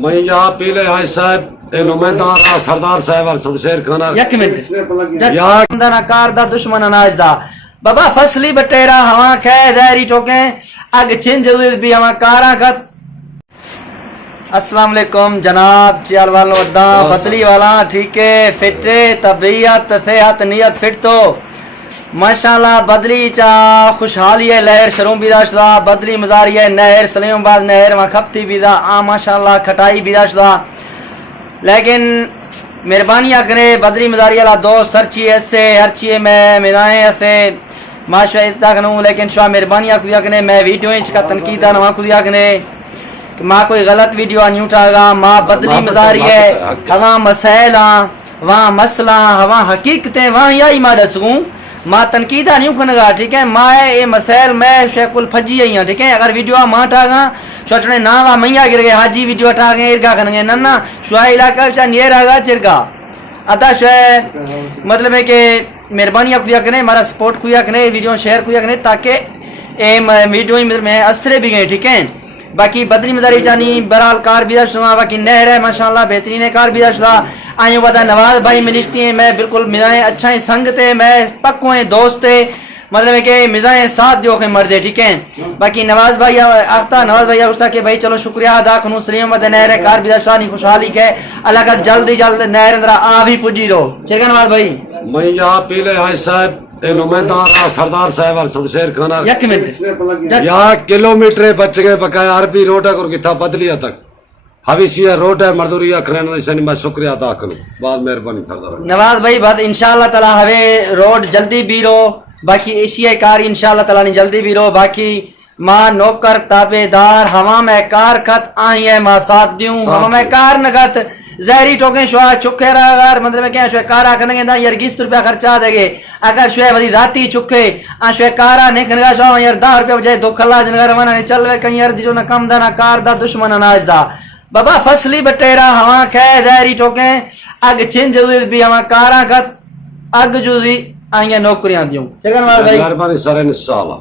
میں یہاں پیلے آئے صاحب اے نمائندہ سردار صاحب اور شمشیر خان یک منٹ یا دا کار دا دشمن اناج دا بابا فصلی بٹیرا ہوا کھے دہری ٹوکیں اگ چھن جدید بھی ہوا کاراں کت. السلام علیکم جناب چیال والوں ادا بدلی والا ٹھیک ہے فٹے طبیعت صحت نیت فٹ تو ماشاءاللہ بدلی چا خوشحالی ہے لہر شروع بھی داشتا بدلی مزاری ہے نہر سلیم آباد نہر وہاں کھپتی بھی دا ماشاءاللہ کھٹائی بھی داشتا لیکن مہربانی کرے بدلی مزاری والا دوست ہر چیز ایسے ہر چیز میں مدائیں ایسے ماشاء اللہ کنوں لیکن شاہ مہربانی کیا کرنے میں ویڈیو انچ کا تنقید نہ کیا کرنے ماں کوئی غلط ویڈیو نہیں اٹھا گا ماں بدلی مزاری ہے وہاں مسائل وہاں مسئلہ وہاں حقیقتیں وہاں یہی ماں دسوں ماں تنقیدہ نہیں کھنگا ٹھیک ہے ماں یہ مسائل میں شیخل پھجی آئی ہیں ٹھیک ہے اگر ویڈیو ماں اٹھا گا سوچنے نا وا میا گر گئے حاجی ویڈیو اٹھا گئے ارگا کھنگے نہ شوہ علاقہ چاہ نیر آگا چرگا اتا شوہ مطلب ہے کہ مہربانی کیا کریں ہمارا سپورٹ کیا کریں ویڈیو شیئر کیا کریں تاکہ ویڈیو میں اثرے بھی گئے ٹھیک ہے. باقی بدری مزاری چانی برحال کار بھی داشتا باقی نہر ہے ماشاءاللہ بہترین ہے کار بھی داشتا آئیں بتا نواز بھائی ملشتی ہیں میں بالکل مزائیں اچھا ہیں سنگتے میں پکو ہیں دوست ہے مطلب ہے کہ مزائیں ساتھ دیو کے مردے ٹھیک ہیں. باقی نواز بھائی آختا نواز بھائی آختا کہ بھائی چلو شکریہ ادا کنو سلیم بتا نہر ہے کار بھی داشتا نہیں خوشحالی کے اللہ کا جلدی جلد نہر اندرہ آ بھی پجی رو ٹھیک ہے نواز بھائی. میں یہاں پیلے آئے صاحب اے نمائندہ سردار صاحب اور شمشیر خان یک منٹ یا کلومیٹر بچ گئے بقایا عربی روڈ ہے اور کتھا بدلیا تک حویشی روڈ ہے مردوریہ کھرین دشانی میں شکریہ ادا کروں بعد مہربانی سردار نواز بھائی بات انشاءاللہ تعالی ہوے روڈ جلدی بیرو باقی ایشیا کاری انشاءاللہ تعالی نہیں جلدی بیرو باقی ماں نوکر تابے دار ہوا میں کار کت آئی ہے ماں ساتھ دیوں ہوا میں کار نکت زہری ٹوکیں شوہ چکے رہا اگر مطلب کیا شوہ کارا کرنگے دا یار 20 روپیہ خرچہ دے گے اگر شوہ وزی ذاتی چکے شوہ کارا نکھنگا شوہ یار 10 روپیہ بجائے دو کھلا جنگا روانہ چل وے کہیں یار دیجو نہ کم دا نہ کار دا دشمن اناج دا بابا فصلی بٹیرا ہوا کھے دہری ٹوکیں اگ چھن جدید بھی ہوا کارا کت اگ جوزی آئیں نوکریاں دیوں. مہربانی سارے انشاءاللہ.